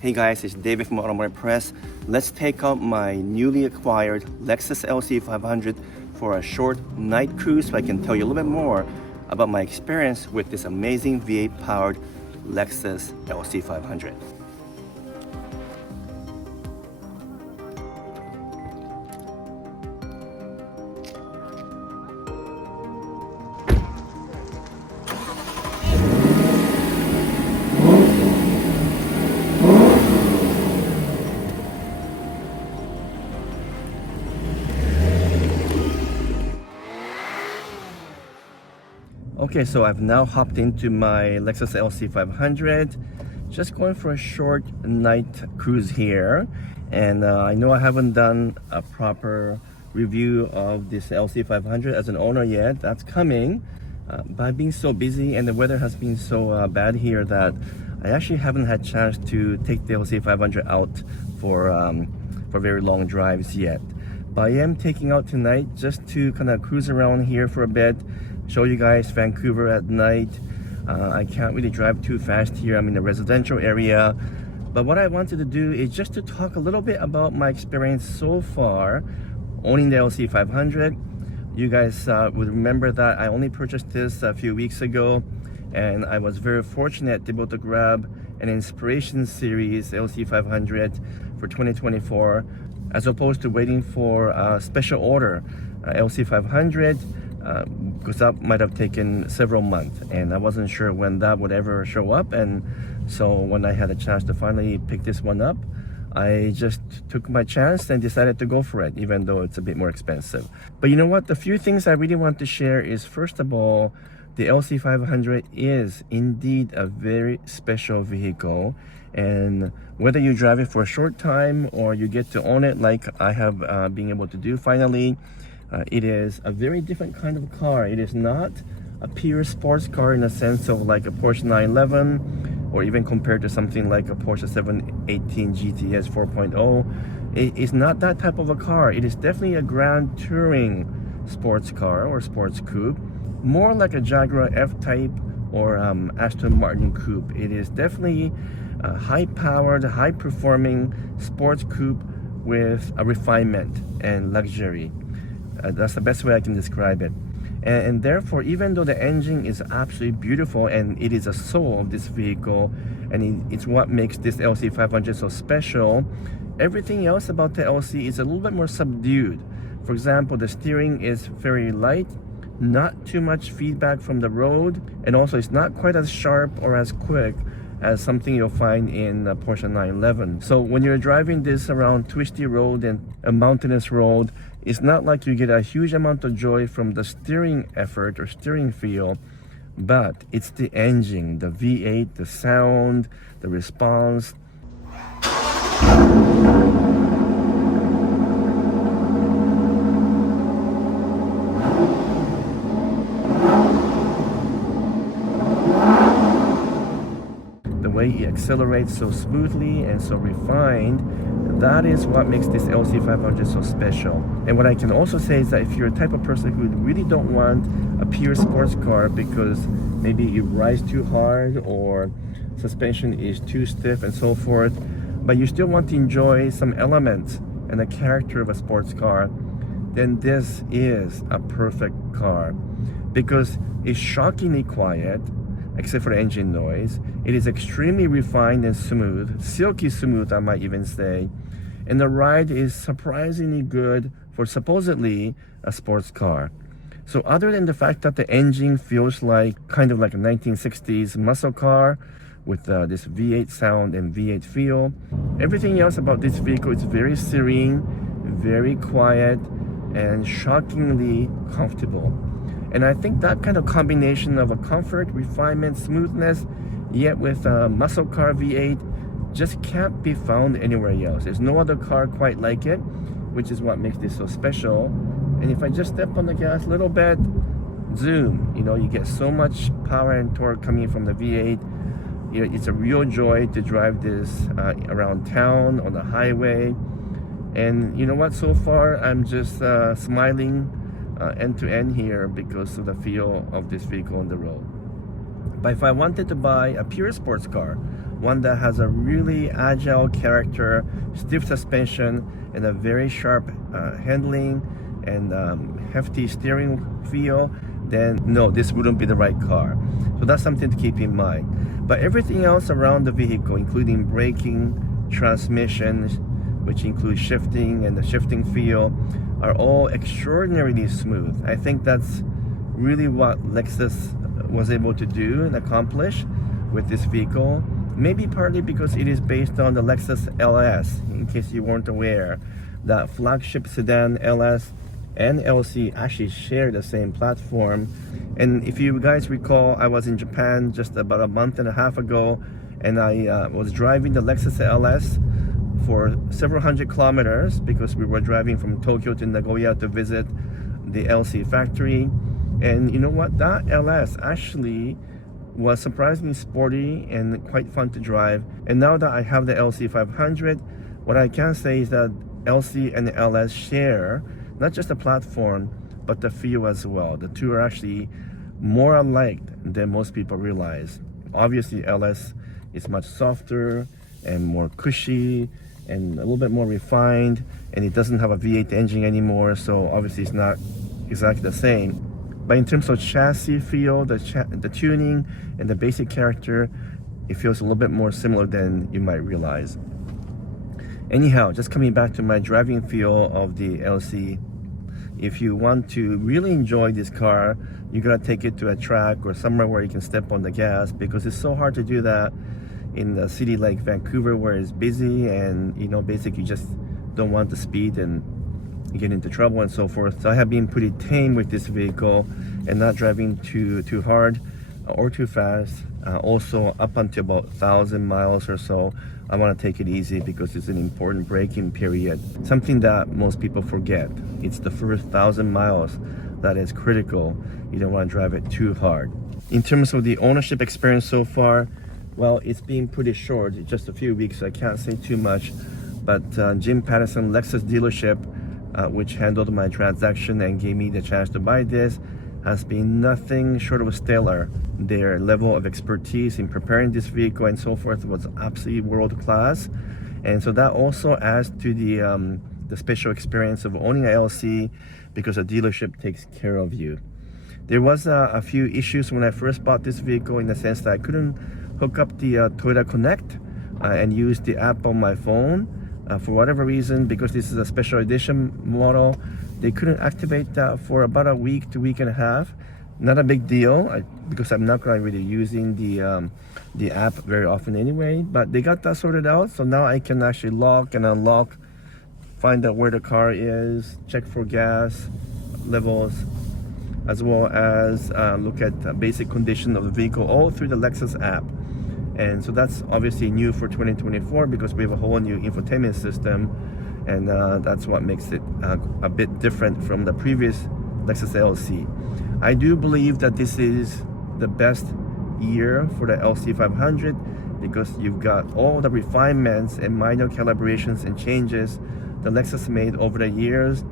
Hey guys, it's David from Automotive Press. Let's take out my newly acquired Lexus LC 500 for a short night cruise so I can tell you a little bit more about my experience with this amazing V8 powered Lexus LC 500. Okay, so I've now hopped into my Lexus LC 500, just going for a short night cruise here. And I know I haven't done a proper review of this LC 500 as an owner yet. That's coming, but I've been so busy and the weather has been so bad here that I actually haven't had a chance to take the LC 500 out for very long drives yet. But I am taking out tonight just to kind of cruise around here for a bit, show you guys Vancouver at night. I can't really drive too fast here. I'm in a residential area. But what I wanted to do is just to talk a little bit about my experience so far owning the LC 500. You guys would remember that I only purchased this a few weeks ago, and I was very fortunate to be able to grab an Inspiration Series LC 500 for 2024 as opposed to waiting for a special order LC 500 because that might have taken several months and I wasn't sure when that would ever show up. And so when I had a chance to finally pick this one up, I just took my chance and decided to go for it, even though it's a bit more expensive. But you know what, the few things I really want to share is, first of all, the LC 500 is indeed a very special vehicle, and whether you drive it for a short time or you get to own it like I have been able to do finally, it is a very different kind of car. It is not a pure sports car in the sense of like a Porsche 911 or even compared to something like a Porsche 718 GTS 4.0. It is not that type of a car. It is definitely a grand touring sports car or sports coupe, more like a Jaguar F-Type or Aston Martin coupe. It is definitely a high-powered, high-performing sports coupe with a refinement and luxury. That's the best way I can describe it. And therefore, even though the engine is absolutely beautiful and it is a soul of this vehicle, and it's what makes this LC 500 so special, everything else about the LC is a little bit more subdued. For example, the steering is very light, not too much feedback from the road, and also it's not quite as sharp or as quick as something you'll find in a Porsche 911. So when you're driving this around twisty road and a mountainous road, it's not like you get a huge amount of joy from the steering effort or steering feel, but it's the engine, the V8, the sound, the response. The way it accelerates so smoothly and so refined, that is what makes this LC 500 so special. And what I can also say is that if you're a type of person who really don't want a pure sports car because maybe it rides too hard or suspension is too stiff and so forth, but you still want to enjoy some elements and the character of a sports car, then this is a perfect car because it's shockingly quiet, except for the engine noise. It is extremely refined and smooth, silky smooth I might even say, and the ride is surprisingly good for supposedly a sports car. So other than the fact that the engine feels like kind of like a 1960s muscle car with this V8 sound and V8 feel, everything else about this vehicle is very serene, very quiet, and shockingly comfortable. And I think that kind of combination of a comfort, refinement, smoothness, yet with a muscle car V8 just can't be found anywhere else. There's no other car quite like it, which is what makes this so special. And if I just step on the gas a little bit, zoom, you get so much power and torque coming from the V8. It's a real joy to drive this around town, on the highway. And you know what, so far I'm just smiling end to end here because of the feel of this vehicle on the road. But if I wanted to buy a pure sports car, one that has a really agile character, stiff suspension, and a very sharp handling and hefty steering feel, then no, this wouldn't be the right car. So that's something to keep in mind. But everything else around the vehicle, including braking, transmission, which includes shifting and the shifting feel, are all extraordinarily smooth. I think that's really what Lexus was able to do and accomplish with this vehicle. Maybe partly because it is based on the Lexus LS. In case you weren't aware, that flagship sedan LS and LC actually share the same platform. And if you guys recall, I was in Japan just about a month and a half ago, and I was driving the Lexus LS for several hundred kilometers because we were driving from Tokyo to Nagoya to visit the LC factory. And you know what, that LS actually was surprisingly sporty and quite fun to drive. And now that I have the LC 500, what I can say is that LC and LS share not just the platform but the feel as well. The two are actually more alike than most people realize. Obviously LS is much softer and more cushy and a little bit more refined, and it doesn't have a V8 engine anymore, so obviously it's not exactly the same. But in terms of chassis feel, the tuning, and the basic character, it feels a little bit more similar than you might realize. Anyhow, just coming back to my driving feel of the LC, if you want to really enjoy this car, you gotta take it to a track or somewhere where you can step on the gas, because it's so hard to do that in a city like Vancouver where it's busy and basically you just don't want the speed and get into trouble and so forth. So I have been pretty tame with this vehicle and not driving too hard or too fast. Also up until about 1,000 miles or so, I want to take it easy because it's an important braking period, something that most people forget. It's the first 1,000 miles that is critical. You don't want to drive it too hard. In terms of the ownership experience so far, well, it's been pretty short, just a few weeks, so I can't say too much. But Jim Patterson Lexus dealership, which handled my transaction and gave me the chance to buy this, has been nothing short of stellar. Their level of expertise in preparing this vehicle and so forth was absolutely world class, and so that also adds to the special experience of owning a LC, because a dealership takes care of you. There was a few issues when I first bought this vehicle, in the sense that I couldn't hook up the Toyota Connect and use the app on my phone. For whatever reason, because this is a special edition model, they couldn't activate that for about a week to week and a half. Not a big deal, because I'm not going to really using the app very often anyway, but they got that sorted out. So now I can actually lock and unlock, find out where the car is, check for gas levels, as well as look at the basic condition of the vehicle all through the Lexus app. And so that's obviously new for 2024, because we have a whole new infotainment system, and that's what makes it a bit different from the previous Lexus LC. I do believe that this is the best year for the LC 500, because you've got all the refinements and minor calibrations and changes the Lexus made over the years,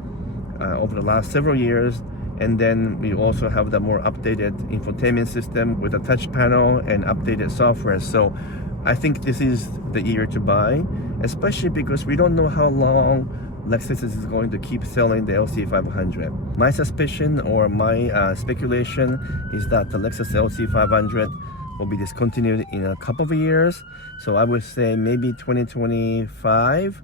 over the last several years. And then we also have the more updated infotainment system with a touch panel and updated software. So I think this is the year to buy, especially because we don't know how long Lexus is going to keep selling the LC 500. My suspicion, or my speculation, is that the Lexus LC 500 will be discontinued in a couple of years. So I would say maybe 2025,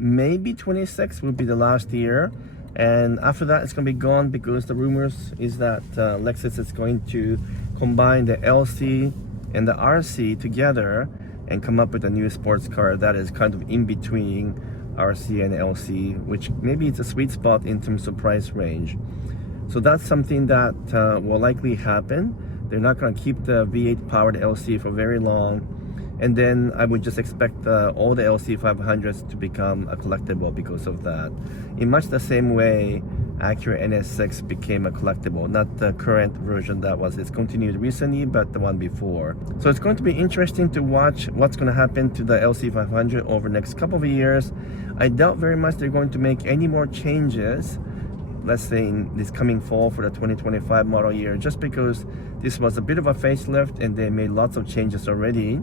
maybe 26 will be the last year. And after that, it's going to be gone, because the rumors is that Lexus is going to combine the LC and the RC together and come up with a new sports car that is kind of in between RC and LC, which maybe it's a sweet spot in terms of price range. So that's something that will likely happen. They're not going to keep the V8 powered LC for very long. And then I would just expect all the LC 500s to become a collectible because of that. In much the same way Acura NS6 became a collectible, not the current version that was discontinued recently, but the one before. So it's going to be interesting to watch what's going to happen to the LC 500 over the next couple of years. I doubt very much they're going to make any more changes let's say in this coming fall for the 2025 model year, just because this was a bit of a facelift and they made lots of changes already.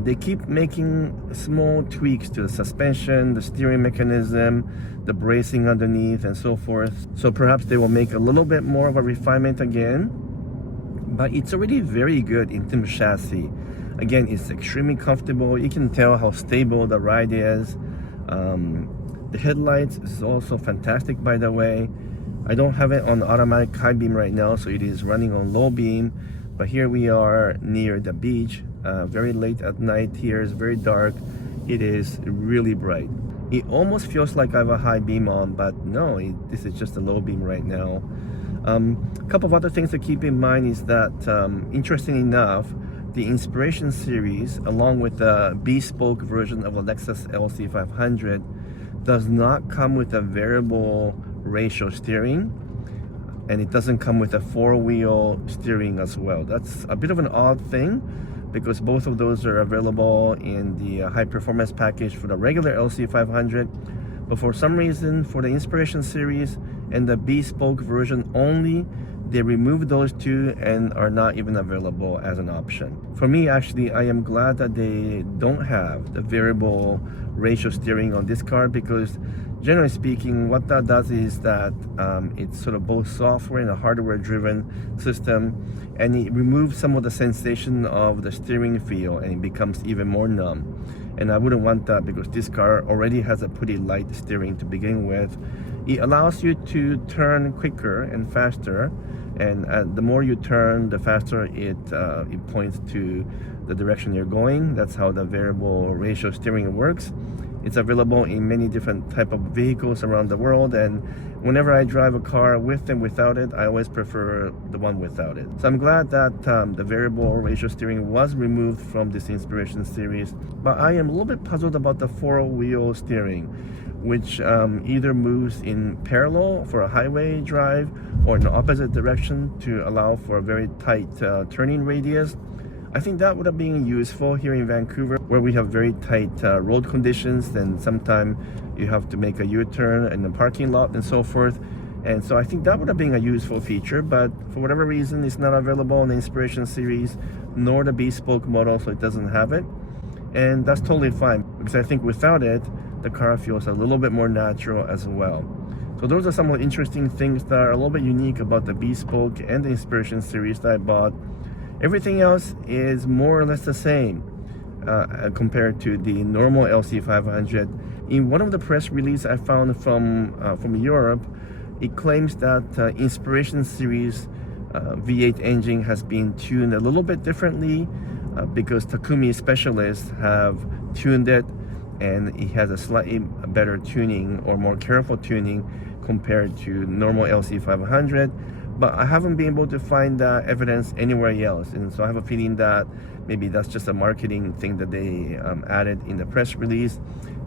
They keep making small tweaks to the suspension, the steering mechanism, the bracing underneath, and so forth. So perhaps they will make a little bit more of a refinement again, but it's already very good in terms of chassis. Again, it's extremely comfortable. You can tell how stable the ride is. The headlights is also fantastic, by the way. I don't have it on automatic high beam right now, so it is running on low beam. But here we are near the beach, very late at night here. It's very dark. It is really bright. It almost feels like I have a high beam on, but no, this is just a low beam right now. A couple of other things to keep in mind is that, interesting enough, the Inspiration series, along with the bespoke version of the Lexus LC 500, does not come with a variable ratio steering, and it doesn't come with a four-wheel steering as well. That's a bit of an odd thing, because both of those are available in the high performance package for the regular LC 500, but for some reason for the Inspiration series and the bespoke version only, they removed those two and are not even available as an option. For me, actually, I am glad that they don't have the variable ratio steering on this car, because generally speaking, what that does is that it's sort of both software and a hardware driven system, and it removes some of the sensation of the steering feel and it becomes even more numb. And I wouldn't want that, because this car already has a pretty light steering to begin with. It allows you to turn quicker and faster, and the more you turn, the faster it points to the direction you're going. That's how the variable ratio steering works. It's available in many different type of vehicles around the world, and whenever I drive a car with and without it, I always prefer the one without it. So I'm glad that the variable ratio steering was removed from this Inspiration series, but I am a little bit puzzled about the four-wheel steering, which either moves in parallel for a highway drive or in the opposite direction to allow for a very tight turning radius. I think that would have been useful here in Vancouver, where we have very tight road conditions, and sometimes you have to make a U-turn in the parking lot and so forth. And so I think that would have been a useful feature, but for whatever reason, it's not available in the Inspiration series, nor the bespoke model, so it doesn't have it. And that's totally fine, because I think without it, the car feels a little bit more natural as well. So those are some of the interesting things that are a little bit unique about the bespoke and the Inspiration series that I bought. Everything else is more or less the same compared to the normal LC 500. In one of the press releases I found from Europe, it claims that Inspiration series V8 engine has been tuned a little bit differently because Takumi specialists have tuned it, and it has a slightly better tuning or more careful tuning compared to normal LC 500. But I haven't been able to find that evidence anywhere else, and so I have a feeling that maybe that's just a marketing thing that they added in the press release,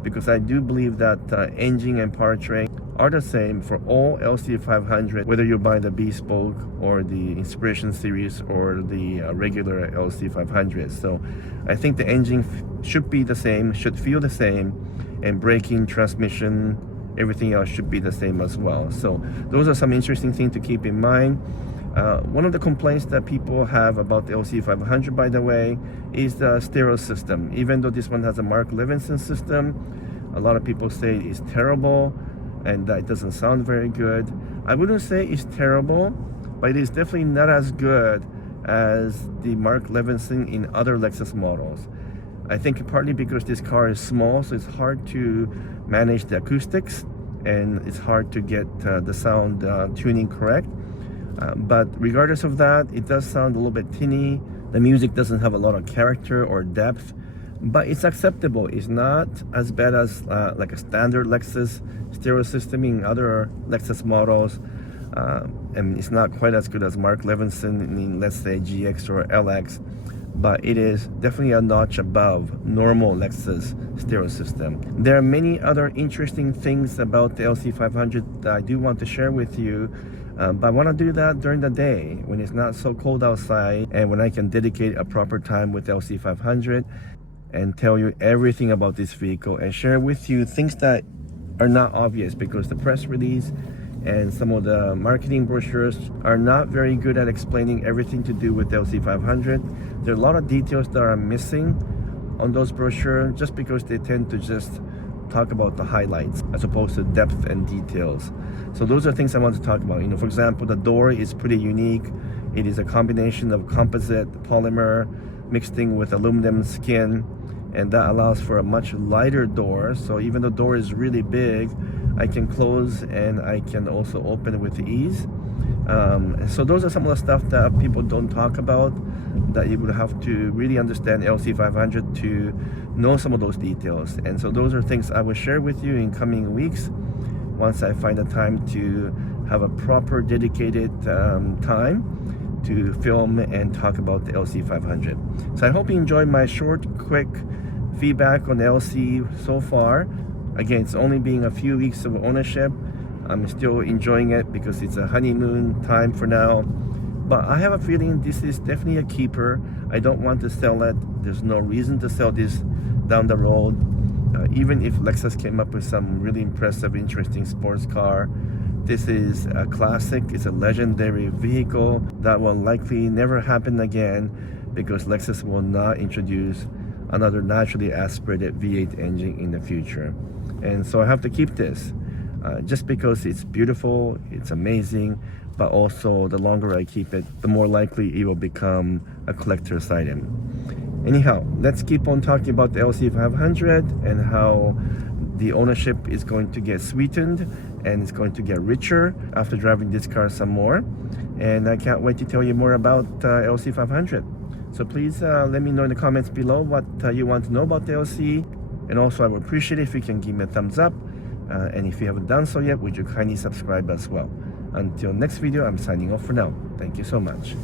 because I do believe that engine and powertrain are the same for all LC 500, whether you buy the bespoke or the Inspiration series or the regular LC 500. So I think the engine should be the same, should feel the same, and braking, transmission, everything else should be the same as well. So those are some interesting things to keep in mind. One of the complaints that people have about the LC 500, by the way, is the stereo system. Even though this one has a Mark Levinson system, a lot of people say it's terrible and that it doesn't sound very good. I wouldn't say it's terrible, but it is definitely not as good as the Mark Levinson in other Lexus models. I think partly because this car is small, so it's hard to manage the acoustics, and it's hard to get the sound tuning correct. But regardless of that, it does sound a little bit tinny. The music doesn't have a lot of character or depth, but it's acceptable. It's not as bad as like a standard Lexus stereo system in other Lexus models. And it's not quite as good as Mark Levinson in, let's say, GX or LX. But it is definitely a notch above normal Lexus stereo system. There are many other interesting things about the LC500 that I do want to share with you, but I want to do that during the day when it's not so cold outside and when I can dedicate a proper time with LC500 and tell you everything about this vehicle and share with you things that are not obvious, because the press release and some of the marketing brochures are not very good at explaining everything to do with the LC500. There are a lot of details that are missing on those brochures just because they tend to just talk about the highlights as opposed to depth and details. So those are things I want to talk about. For example, the door is pretty unique. It is a combination of composite polymer mixing with aluminum skin, and that allows for a much lighter door. So even though the door is really big, I can close and I can also open it with ease. So those are some of the stuff that people don't talk about, that you would have to really understand LC500 to know some of those details. And so those are things I will share with you in coming weeks once I find the time to have a proper dedicated time to film and talk about the LC500. So I hope you enjoyed my short, quick feedback on the LC so far. Again, it's only being a few weeks of ownership. I'm still enjoying it because it's a honeymoon time for now. But I have a feeling this is definitely a keeper. I don't want to sell it. There's no reason to sell this down the road. Even if Lexus came up with some really impressive, interesting sports car, this is a classic. It's a legendary vehicle that will likely never happen again because Lexus will not introduce another naturally aspirated V8 engine in the future. And so I have to keep this just because it's beautiful, it's amazing, but also the longer I keep it, the more likely it will become a collector's item. Anyhow, let's keep on talking about the LC500 and how the ownership is going to get sweetened and it's going to get richer after driving this car some more. And I can't wait to tell you more about LC500. So please let me know in the comments below what you want to know about the LC. And also I would appreciate it if you can give me a thumbs up. And if you haven't done so yet, would you kindly subscribe as well. Until next video, I'm signing off for now. Thank you so much.